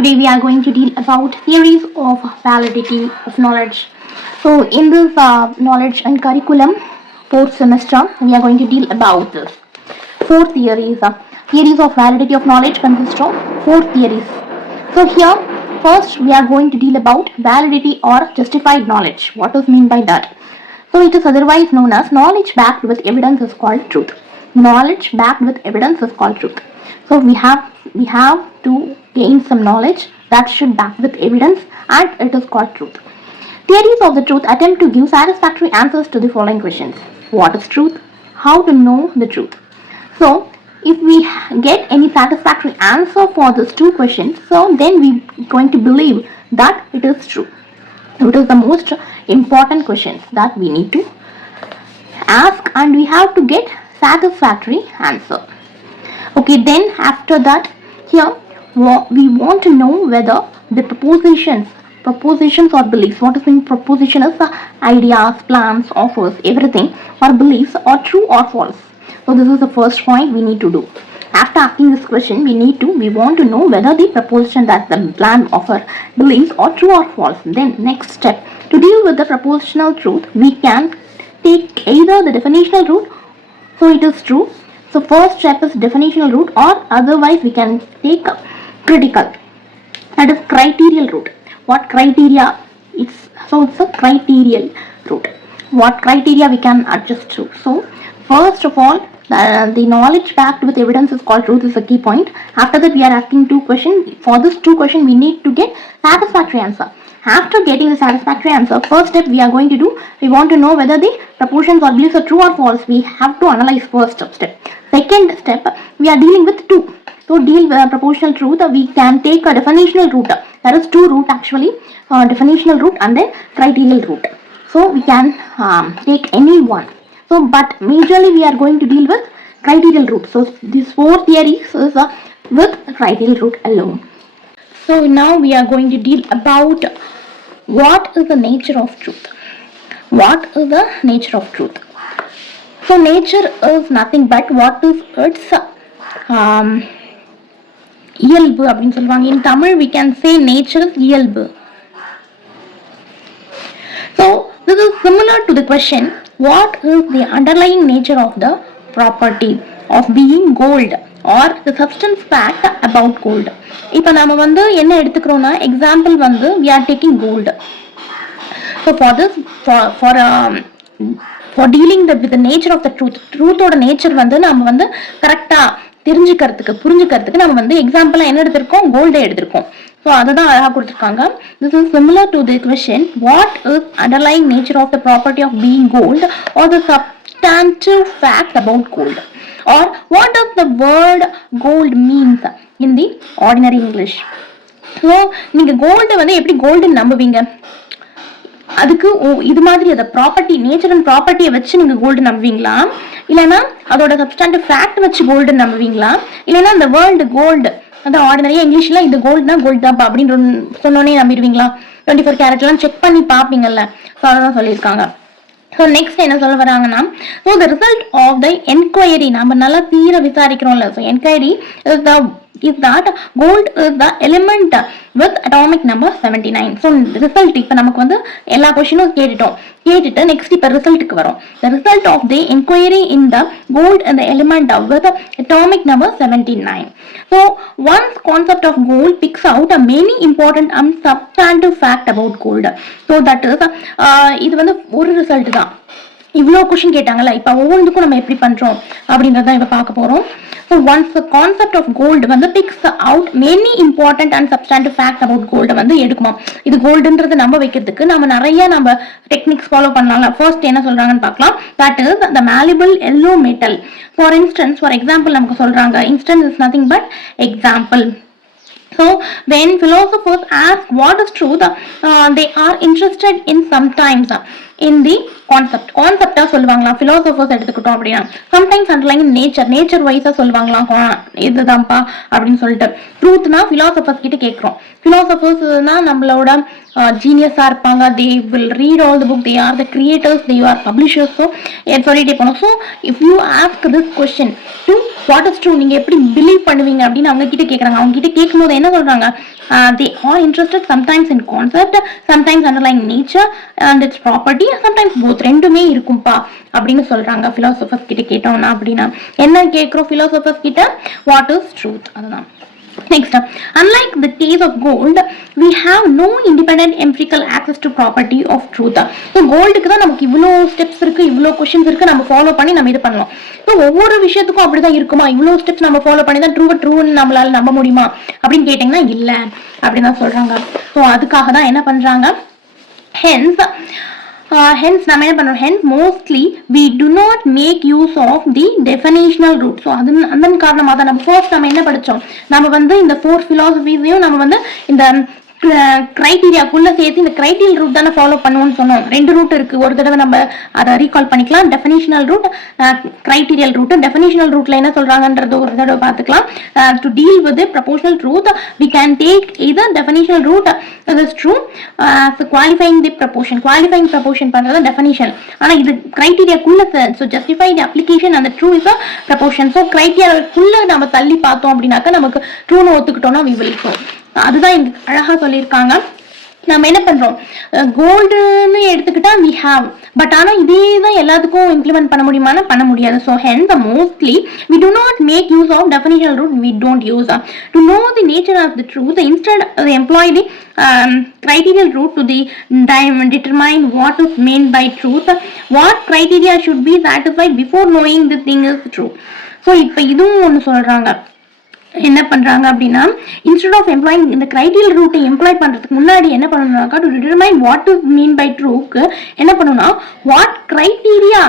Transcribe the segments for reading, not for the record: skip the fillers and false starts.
Today we are going to deal about theories of validity of knowledge. So in this knowledge and curriculum, fourth semester, we are going to deal about this. Four theories. Theories of validity of knowledge consist of four theories. So here, first we are going to deal about validity or justified knowledge. What is meant by that? So it is otherwise known as knowledge backed with evidence is called truth. Knowledge backed with evidence is called truth. So we have to gain some knowledge that should back with evidence, and it is called truth. Theories of the truth attempt to give satisfactory answers to the following questions. What is truth? How to know the truth? So if we get any satisfactory answer for these two questions, so then we are going to believe that it is true. It is the most important questions that we need to ask, and we have to get satisfactory answer. Okay, then after that, here we want to know whether the propositions or beliefs, what is mean proposition is ideas, plans, offers, everything, or beliefs are true or false. So this is the first point we need to do. After asking this question, we want to know whether the proposition that the plan offer beliefs are true or false. Then next step, to deal with the propositional truth, we can take either the definitional route, so it is true. So first step is definitional route, or otherwise we can take a critical, that is criterial route. What criteria? It's a criterial route. What criteria we can adjust to? So first of all, the knowledge backed with evidence is called truth is a key point. After that, we are asking two questions. For this two questions, we need to get satisfactory answer. After getting the satisfactory answer, first step we are going to do, we want to know whether the propositions or beliefs are true or false. We have to analyze first step. Second step, we are dealing with two. So deal with propositional truth, we can take a definitional route. There is two route actually, definitional route and then criterial route. So we can take any one. So but majorly we are going to deal with criterial route. So these four theories is with criterial route alone. So now we are going to deal about what is the nature of truth. What is the nature of truth? So nature is nothing but what is its இயல்பு அப்படின்னு சொல்லுவாங்க. In Tamil we can say nature is இயல்பு. So this is similar to the question, what is the underlying nature of the property of being gold or the substance fact about gold? இப்போ நாம வந்து என்ன எடுத்துக்கிறோம்னா, எக்ஸாம்பிள் வந்து we are taking gold. So for this for dealing with the nature of the truth ஓட நேச்சர் வந்து நாம வந்து கரெக்டா புரிஞ்சுக்கிறதுக்கு நம்ம வந்து எக்ஸாம்பிளா என்ன எடுத்திருக்கோம், கோல்டை எடுத்திருக்கோம். ஸோ அதுதான் அழகா கொடுத்துருக்காங்க. This is similar to the question, what is underlying nature of the property of being gold or the substantive fact about gold, or what does the word gold means in the ordinary English? So நீங்க கோல்டை வந்து எப்படி கோல்டுன்னு நம்புவீங்க? அதுக்கு இது மாதிரி அந்த ப்ராப்பர்ட்டி, நேச்சர் அண்ட் ப்ராப்பர்ட்டியை வச்சு நீங்க கோல்டு நம்புவீங்களா, இல்லைன்னா அதோட சப்ஸ்டாண்டிவ் ஃபேக்ட் வச்சு கோல்டு நம்புவீங்களா, இல்லைன்னா அந்த வேர்ல்டு கோல்டு அந்த ஆர்டினரியா இங்கிலீஷ்ல இது கோல்டுனா கோல்டு தான் அப்படின்னு சொன்னோன்னே நம்பிடுவீங்களா? 24 கேரட்லாம் செக் பண்ணி பார்ப்பீங்கல்ல, ஸோ அதான் சொல்லியிருக்காங்க. ஸோ நெக்ஸ்ட் என்ன சொல்ல வராங்கன்னா, so the result of the enquiry, நம்ம நல்லா தீர விசாரிக்கிறோம்ல, so enquiry is that gold is the element with atomic number 79. So result இப்ப நமக்கு வந்து எல்லா क्वेश्चनும் கேட்டுட்டு நெக்ஸ்ட் இப்ப ரிசல்ட்க்கு வரோம். The result of the inquiry in the gold and the element with atomic number 79. So one's concept of gold picks out a many important and substantive fact about gold. So that is இது வந்து ஒரு ரிசல்ட் தான். இவ்வளோ கொஸ்டின் கேட்டாங்கல்ல, இப்போ ஒவ்வொன்றுக்கும் நம்ம எப்படி பண்றோம் அப்படின்றத இப்ப பார்க்க போறோம். So once the concept of gold வந்து picks out many important and substantive fact about gold வந்து எடுக்குமா. இது கோல்டுன்றது நம்ம வைக்கிறதுக்கு நம்ம டெக்னிக்ஸ் ஃபாலோ பண்ணலாம். ஃபர்ஸ்ட் என்ன சொல்றாங்கன்னு பார்க்கலாம். That is the malleable yellow metal. For instance, for example நமக்கு சொல்றாங்க, instance is nothing but example. So when philosophers ask what is truth, they are interested in sometimes in the கான்செப்டா சொல்லுவாங்களா, பிலாசபர்ஸ் எடுத்துக்கிட்டோம் அப்படின்னா சம்டைம்ஸ் அண்டர்லைங் நேச்சர் வைஸா சொல்லுவாங்களாம், இதுதான்ப்பா அப்படின்னு சொல்லிட்டு. ட்ரூத்னா பிலாசபர்ஸ் கிட்ட கேட்கிறோம். பிலாசபர்ஸ்னா நம்மளோட ஜீனியஸா இருப்பாங்க. They will read all the book, they are the creators, they are publishers. So சொல்லிட்டே போனோம். So if you ask this question to what is true, நீங்க எப்படி பிலீவ் பண்ணுவீங்க அப்படின்னு அவங்க கிட்ட கேட்கறாங்க. அவங்க கிட்ட கேட்கும்போது என்ன சொல்றாங்க, they are interested sometimes in concept, sometimes underlying nature and its property, sometimes both, ரெண்டுமே இருக்கும்பா அப்படின்னு சொல்றாங்க philosophers கிட்ட கேட்டோம்னா. அப்படின்னா என்ன கேட்கிறோம் philosophers கிட்ட, வாட் இஸ் ட்ரூத், அதுதான். Next, unlike the case of gold, we have no independent empirical access to property of truth. So goldக்கு தான் நமக்கு இவ்வளோ ஸ்டெப்ஸ் இருக்கு, இவ்வளோ கொஸ்டின்ஸ் இருக்கு, நம்ம ஃபாலோ பண்ணி நம்ம இது பண்ணலாம். ஸோ ஒவ்வொரு விஷயத்துக்கும் அப்படிதான் இருக்குமா, இவ்வளோ ஸ்டெப்ஸ் நம்ம ஃபாலோ பண்ணி தான் ட்ரூன்னு நம்மளால நம்ப முடியுமா அப்படின்னு கேட்டீங்கன்னா இல்லை அப்படின்னு தான் சொல்றாங்க. ஸோ அதுக்காக தான் என்ன பண்றாங்க, hence நம்ம என்ன பண்றோம், hence mostly we do not make use of the definitional route. So அதன் காரணமாக தான் நம்ம ஃபர்ஸ்ட் நம்ம என்ன படித்தோம், நம்ம வந்து இந்த 4 philosophies-ஐயும் நம்ம வந்து இந்த கிரைட்டீரியாக்குள்ள சேர்த்து இந்த கிரைட்டீரியல் ரூட் தானே ஃபாலோ பண்ணுவோம்னு சொன்னோம். 2 ரூட் இருக்கு, ஒரு தடவை நம்ம அதை ரீகால் பண்ணிக்கலாம். டெஃபினிஷனல் ரூட், கிரைட்டீரியல் ரூட். டெஃபினிஷனல் ரூட்ல என்ன சொல்றாங்கன்றது ஒரு தடவை பார்த்துக்கலாம். To deal with proportional truth we can take either definitional route that is true, qualifying the proportion. qualifying proportion பண்றது டெஃபினிஷன். ஆனா இது கிரைட்டீரியாக்குள்ள, so justify the application and the true is a proportion. so கிரைட்டீரியாக்குள்ள நம்ம தள்ளி பார்த்தோம் அப்படின்னாக்க நமக்கு ட்ரூன்னு ஒத்துக்கிட்டோம்னா we will go. அதுதான் இங்க அழகா சொல்லியிருக்காங்க. நம்ம என்ன பண்றோம், கோல்டுன்னு எடுத்துக்கிட்டா we have, பட் ஆனா இதே தான் எல்லாத்துக்கும் இம்ப்ளிமெண்ட் பண்ண முடியுமானா பண்ண முடியாது. so hence mostly we do not make use of definitional route, we don't use to know the nature of the truth. Instead they employ the criterial route to the determine what is meant by truth, what criteria should be satisfied before knowing the thing is true. so இப்ப இதுவும் ஒன்னு சொல்றாங்க, என்ன பண்றாங்க அப்படின்னா, instead of employing இந்த கிரைட்டீரியல் ரூட்டை எம்ப்ளாய் பண்றதுக்கு முன்னாடி என்ன பண்ணணும்னாக்கா, to determine what is mean by ட்ரூக்கு என்ன பண்ணணும்னா, what criteria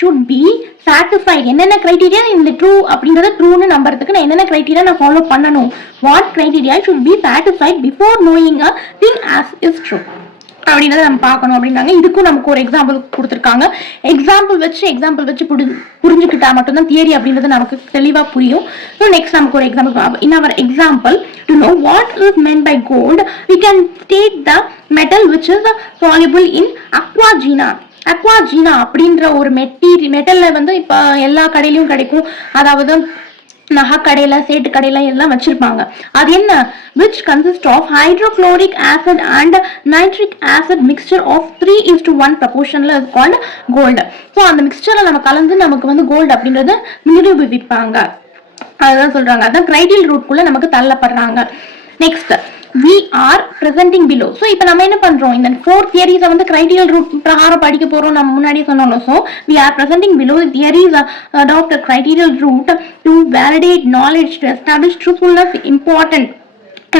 should be satisfied, என்னென்ன கிரைட்டீரியா இந்த ட்ரூ அப்படின்றத ட்ரூன்னு நம்புறதுக்கு நான் என்னென்ன கிரைட்டீரியா நான் ஃபாலோ பண்ணணும், what criteria should be satisfied before knowing a thing as is true அப்படின்றத நம்ம பார்க்கணும் அப்படின்னாங்க. இதுக்கும் நமக்கு ஒரு எக்ஸாம்பிள் கொடுத்துருக்காங்க. எக்ஸாம்பிள் வச்சு புரிஞ்சுக்கிட்டா மட்டும்தான் தியரி அப்படின்றது நமக்கு தெளிவா புரியும். ஸோ நெக்ஸ்ட் நமக்கு ஒரு example, in our example to know what is meant by gold we can take the metal which is soluble in aquagena. அக்வாஜீனா அப்படின்ற ஒரு மெட்டல்ல வந்து இப்ப எல்லா கடையிலயும் கிடைக்கும், அதாவது நகை கடையில, சேட்டு கடையில எல்லாம் வச்சிருப்பாங்க. அது என்ன, which consists of hydrochloric acid and nitric acid mixture of 3:1 proportionல is called gold. so அந்த மிக்சர்ல நம்ம கலந்து நமக்கு வந்து கோல்டு அப்படின்றது நிரூபிப்பாங்க. அதுதான் சொல்றாங்க, அதான் கிரைட்டீரியல் ரூட்குள்ள நமக்கு தள்ளப்படுறாங்க. Next we are presenting below. so இப்ப நம்ம என்ன பண்றோம், இந்த 4 theories வந்து கிரைட்டீரியல் ரூட் பிரகாரம் படிக்க போறோம், நம்ம முன்னாடி சொன்னோம். so we are presenting below the theories adopt a criterial route to validate knowledge, to establish truthfulness. important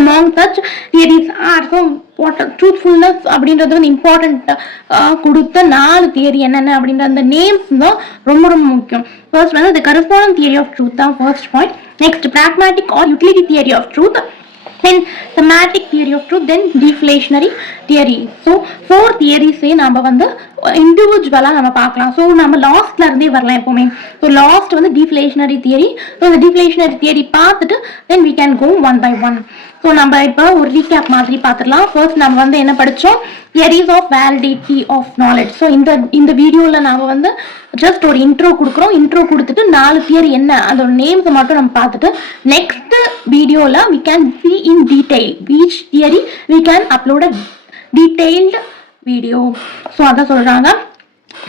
among such theories are, so what truthfulness அப்படின்றது வந்து இம்பார்ட்டன்ட் கொடுத்த 4 தியரி என்னென்ன அப்படின்ற அந்த நேம்ஸ் தான் ரொம்ப ரொம்ப முக்கியம். ஃபர்ஸ்ட் வந்து the corresponding theory of truth தான் first point. Next pragmatic or utility theory of truth, then thematic theory of truth, then deflationary theory. so 4 theories நம்ம வந்து இண்டிவிஜுவலா நம்ம பார்க்கலாம். so நம்ம லாஸ்ட்ல இருந்தே வரலாம் எப்பவுமே. so லாஸ்ட் வந்து deflationary theory. so இந்த deflationary theory பார்த்துட்டு then we can go one by one. so நம்ம இப்போ ஒரு ரீகேப் மாதிரி பார்த்துடலாம். ஃபர்ஸ்ட் நம்ம வந்து என்ன படிச்சோம், theories of validity of knowledge. so இந்த வீடியோல நாம வந்து ஜஸ்ட் ஒரு இன்ட்ரோ கொடுக்குறோம். இன்ட்ரோ கொடுத்துட்டு 4 தியரி என்ன அதோட நேம்ஸ் மட்டும் நம்ம பார்த்துட்டு நெக்ஸ்ட் வீடியோல we can see in detail each theory, we can upload a detailed video. so அதான் சொல்றாங்க,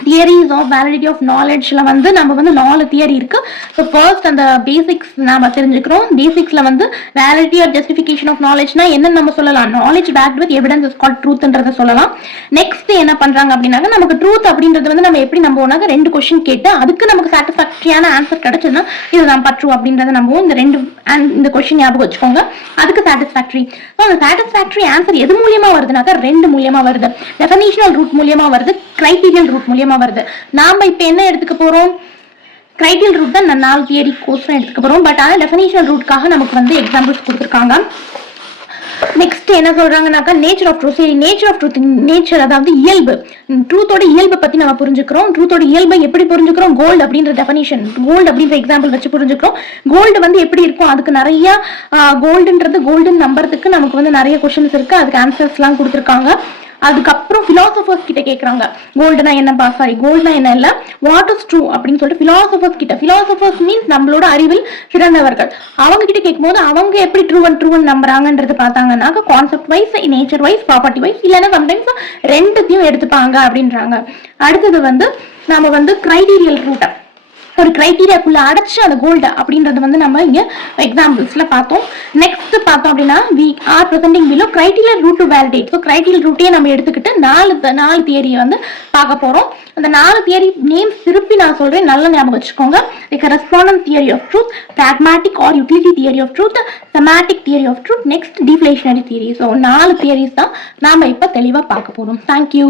தியரிஸ் ஆஃப் வேலிடிட்டி ஆஃப் நாலேஜ்ல வந்து நம்ம வந்து 4 தியரி இருக்கு. ஸோ ஃபர்ஸ்ட் அந்த பேசிக்ஸ் நாம தெரிஞ்சுக்கிறோம். பேசிக்ஸ்ல வந்து வேலிடிட்டி ஆர் ஜஸ்டிஃபிகேஷன் ஆஃப் நாலேஜ்னா என்னன்னு நம்ம சொல்லலாம், knowledge backed with evidence is called ட்ரூத்ன்றதை சொல்லலாம். நெக்ஸ்ட் என்ன பண்றாங்க அப்படின்னாக்க, நமக்கு ட்ரூத் அப்படின்றது வந்து நம்ம எப்படி நம்புவோம்னாக்க 2 கொஸ்டின் கேட்டு அதுக்கு நமக்கு சாட்டிஸ்ஃபேக்டரியான ஆன்சர் கிடைச்சதுன்னா இது நான் ட்ரூ அப்படின்றத நம்புவோம். இந்த கொஸ்டின் ஞாபகம் வச்சுக்கோங்க, அதுக்கு சாட்டிஸ்ஃபேக்டரி. ஸோ அந்த சாட்டிஸ்ஃபேக்டரி ஆன்சர் எது மூலியமா வருதுனாக்கா 2 மூலியமா வருது. டெஃபினிஷனல் ரூட் மூலியமா வருது, கிரைட்டீரியல் ரூட் மூலியமா வருது. நாம இப்ப என்ன எடுத்துக்க போறோம், கிரைட்டீரியல் ரூட் தான் 4 தியரி கோர்ஸ் எடுத்துக்க போறோம். பட் ஆனா டெஃபினிஷனல் ரூட்காக நமக்கு வந்து எக்ஸாம்பிள்ஸ் கொடுத்துருக்காங்க. நெக்ஸ்ட் என்ன சொல்றாங்கன்னாக்கா, nature of truth. Nature of truth, nature அதாவது இயல்பு, ட்ரூத்தோட இயல்பை பத்தி நம்ம புரிஞ்சுக்கிறோம். ட்ரூத்தோட இயல்பை எப்படி புரிஞ்சுக்கிறோம், கோல்டு அப்படின்ற டெஃபினிஷன், கோல்டு அப்படின்ற எக்ஸாம்பிள் வச்சு புரிஞ்சுக்கிறோம். கோல்டு வந்து எப்படி இருக்கும், அதுக்கு நிறைய கோல்டுன்றது கோல்டுன்னு நம்புறதுக்கு நமக்கு வந்து நிறைய கொஸ்டின்ஸ் இருக்கு, அதுக்கு ஆன்சர்ஸ் எல்லாம் கொடுத்துருக்காங்க. அதுக்கப்புறம் philosophers கிட்ட கேட்கறாங்க கோல்டுனா என்னப்பா, சாரி கோல்டுனா என்ன இல்ல, வாட் இஸ் ட்ரூ அப்படின்னு சொல்லிட்டு philosophers கிட்ட. philosophers மீன்ஸ் நம்மளோட அறிவில் சிறந்தவர்கள். அவங்க கிட்ட கேட்கும்போது அவங்க எப்படி ட்ரூ அண்ட் நம்புறாங்கன்றது பார்த்தாங்கன்னாக்க concept wise, nature wise, property wise, இல்லைன்னா சம்டைம்ஸ் ரெண்டுத்தையும் எடுத்துப்பாங்க அப்படின்றாங்க. அடுத்தது வந்து நம்ம வந்து கிரைட்டீரியல் ரூட்டை ஒரு கிரைட்டீரியாக்குள்ள அடைச்சு அந்த கோல்டு அப்படின்றது வந்து நம்ம இங்க எக்ஸாம்பிள்ஸ்ல பார்த்தோம். நெக்ஸ்ட் பார்த்தோம் அப்படின்னா we are presenting below criteria root to validate. So criterial ரூட்டையே நம்ம எடுத்துக்கிட்டு நாலு தியரியை வந்து பார்க்க போறோம். அந்த 4 தியரி நேம்ஸ் திருப்பி நான் சொல்றேன், நல்ல ஞாபகம் வச்சுக்கோங்க. Correspondence theory of truth, pragmatic or utility theory of truth, semantic theory of truth, next deflationary theory. So 4 theories தான் நாம இப்ப தெளிவா பார்க்க போறோம். தேங்க்யூ.